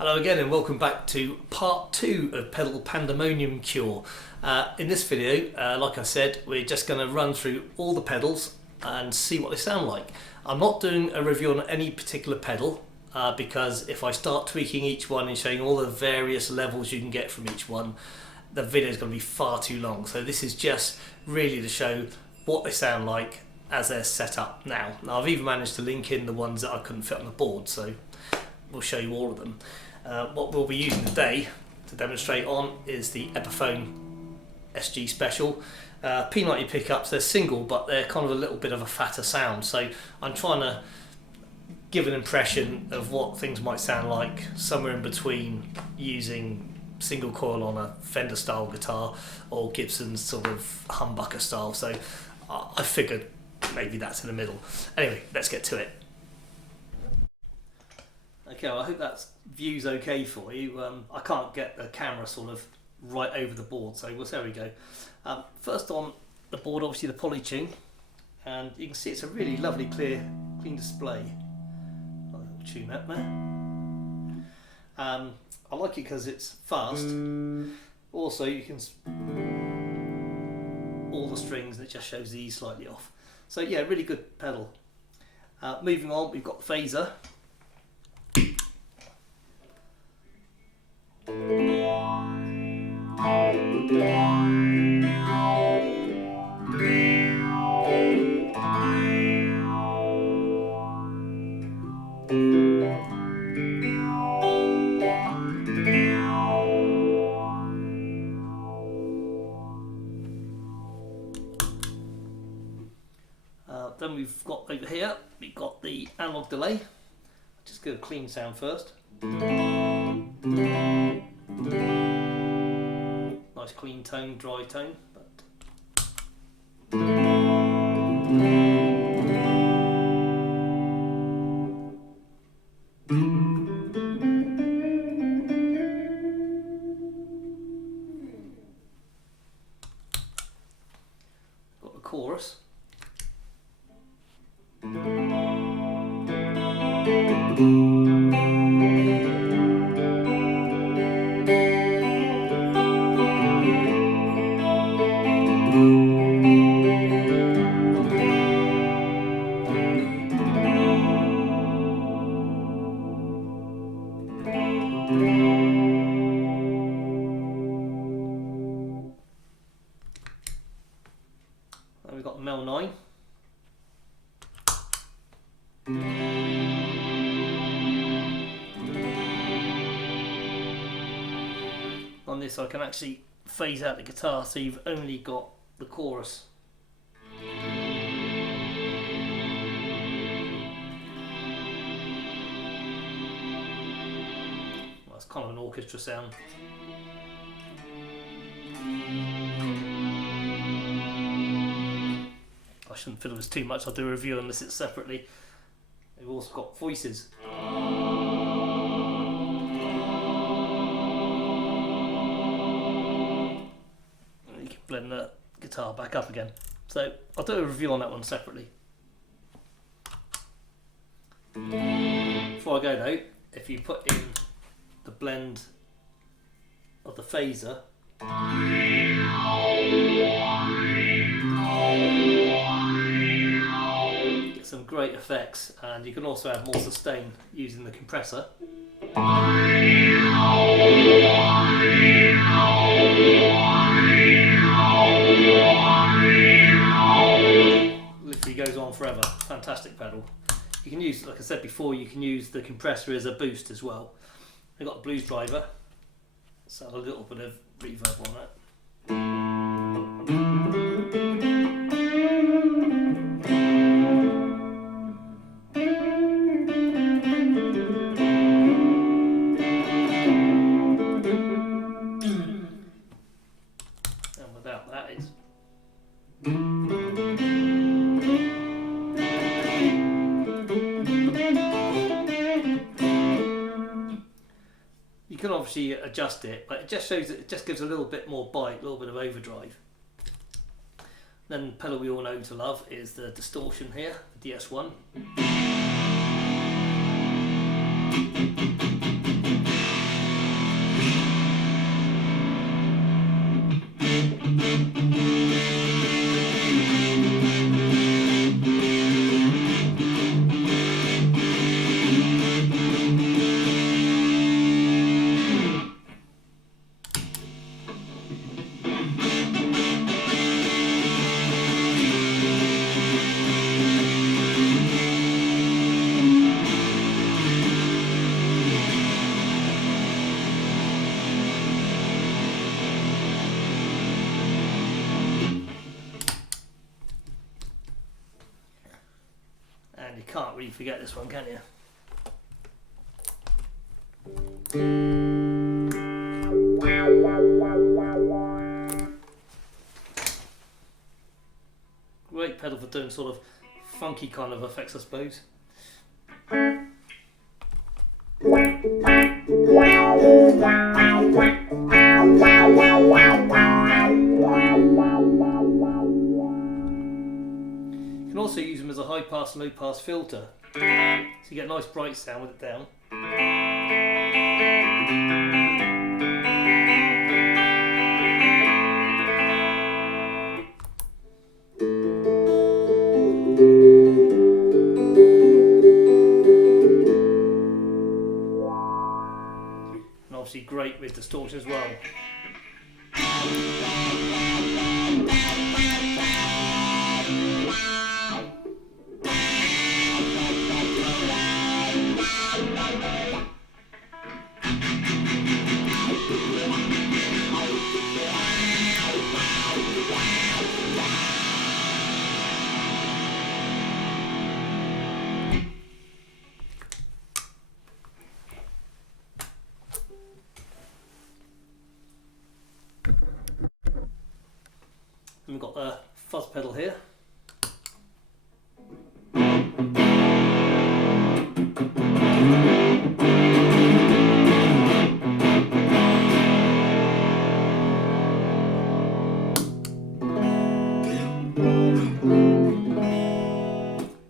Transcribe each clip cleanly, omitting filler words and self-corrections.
Hello again and welcome back to part 2 of Pedal Pandemonium Cure. In this video, like I said, we're just going to run through all the pedals and see what they sound like. I'm not doing a review on any particular pedal because if I start tweaking each one and showing all the various levels you can get from each one, the video is going to be far too long. So this is just really to show what they sound like as they're set up now. Now I've even managed to link in the ones that I couldn't fit on the board, so we'll show you all of them. What we'll be using today to demonstrate on is the Epiphone SG Special. P90 pickups, they're single but they're kind of a little bit of a fatter sound, so I'm trying to give an impression of what things might sound like somewhere in between using single coil on a Fender style guitar or Gibson's sort of humbucker style, so I figured maybe that's in the middle. Anyway, let's get to it. Okay, well, I hope that view's okay for you. I can't get the camera sort of right over the board, so there we go. First on the board, obviously the Polytune, and you can see it's a really lovely, clean display. Got a little tune up there. I like it because it's fast. Also, you can all the strings, and it just shows the E slightly off. So yeah, really good pedal. Moving on, we've got the phaser. Then we've got over here, we've got the Analogue Delay. Just get a clean sound first. Nice clean tone, dry tone. Got the chorus. And we've got Mel 9. On this I can actually phase out the guitar, so you've only got the chorus. Well, it's kind of an orchestra sound. I shouldn't fiddle this too much, I'll do a review on this separately. We've also got voices. You can blend the guitar back up again. So I'll do a review on that one separately. Before I go though, if you put in the blend of the phaser, get some great effects, and you can also add more sustain using the compressor. Literally goes on forever. Fantastic pedal. You can use, like I said before, you can use the compressor as a boost as well. We've got a blues driver, so a little bit of reverb on that. And without that, it's you can obviously adjust it, but it just shows that it just gives a little bit more bite, a little bit of overdrive. Then the pedal we all know to love is the distortion here, the DS1. can't really forget this one, can you? Great pedal for doing sort of funky kind of effects, I suppose. You can also use them as a high pass, low pass filter, so you get a nice bright sound with it down. And obviously great with distortion as well. And we've got the fuzz pedal here.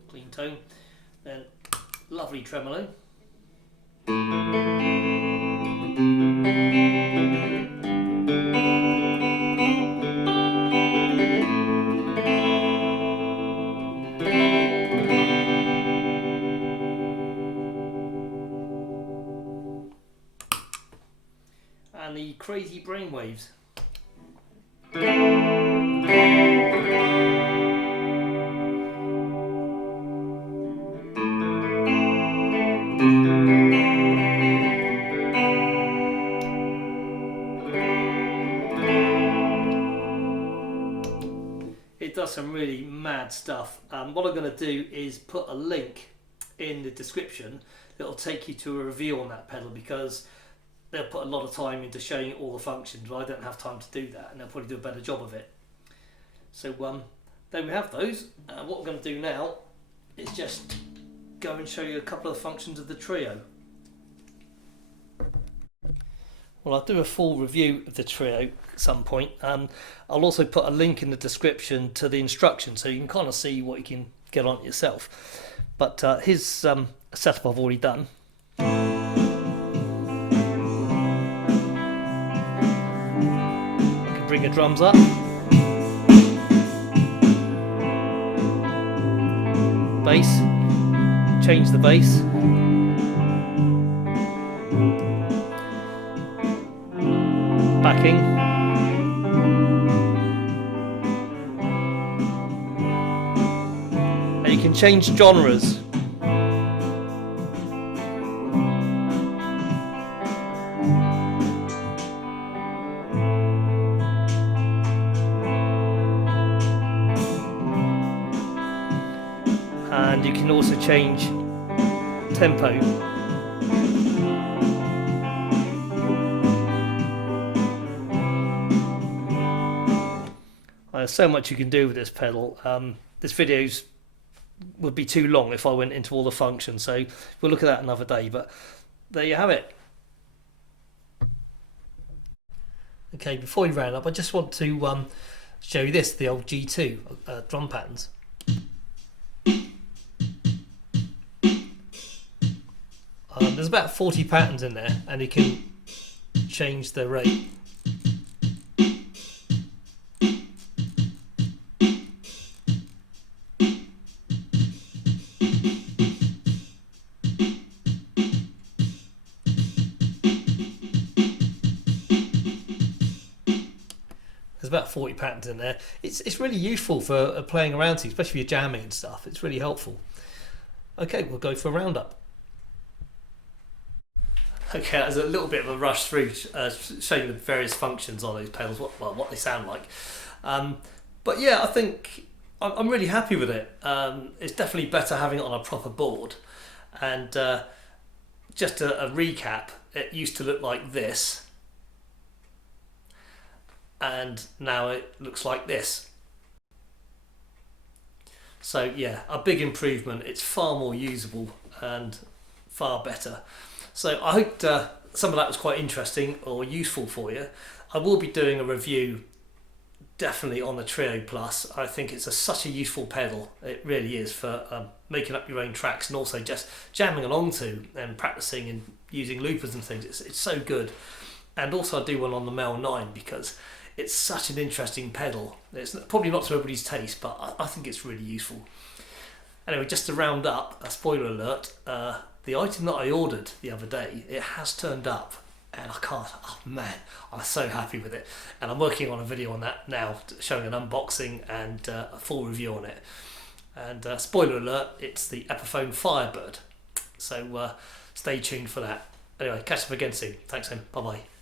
Clean tone. Then lovely tremolo. And the crazy brainwaves. It does some really mad stuff. What I'm going to do is put a link in the description that will take you to a review on that pedal, because they'll put a lot of time into showing all the functions, but I don't have time to do that, and they'll probably do a better job of it. So there we have those. What we're going to do now is just go and show you a couple of the functions of the trio. Well, I'll do a full review of the trio at some point. I'll also put a link in the description to the instructions, so you can kind of see what you can get on it yourself. But here's a setup I've already done. Bring your drums up, bass, change the bass, backing, and you can change genres. And you can also change tempo. There's so much you can do with this pedal. This video would be too long if I went into all the functions, so we'll look at that another day, but there you have it. Okay, before we round up, I just want to show you this, the old G2 drum patterns. There's about 40 patterns in there, and you can change the rate. There's about 40 patterns in there. It's really useful for playing around to, especially if you're jamming and stuff. It's really helpful. Okay, we'll go for a roundup. Okay, there's a little bit of a rush through showing the various functions on those pedals, what they sound like. But yeah, I think I'm really happy with it. It's definitely better having it on a proper board. And just a recap, it used to look like this, and now it looks like this. So yeah, a big improvement. It's far more usable and far better. So I hope some of that was quite interesting or useful for you. I will be doing a review definitely on the Trio Plus. I think it's such a useful pedal. It really is for making up your own tracks and also just jamming along to and practicing and using loopers and things. It's so good. And also I do one on the Mel 9 because it's such an interesting pedal. It's probably not to everybody's taste, but I think it's really useful. Anyway, just to round up, a spoiler alert, the item that I ordered the other day, it has turned up, and I can't, oh man, I'm so happy with it. And I'm working on a video on that now, showing an unboxing and a full review on it. And spoiler alert, it's the Epiphone Firebird. So stay tuned for that. Anyway, catch up again soon. Thanks then, bye bye.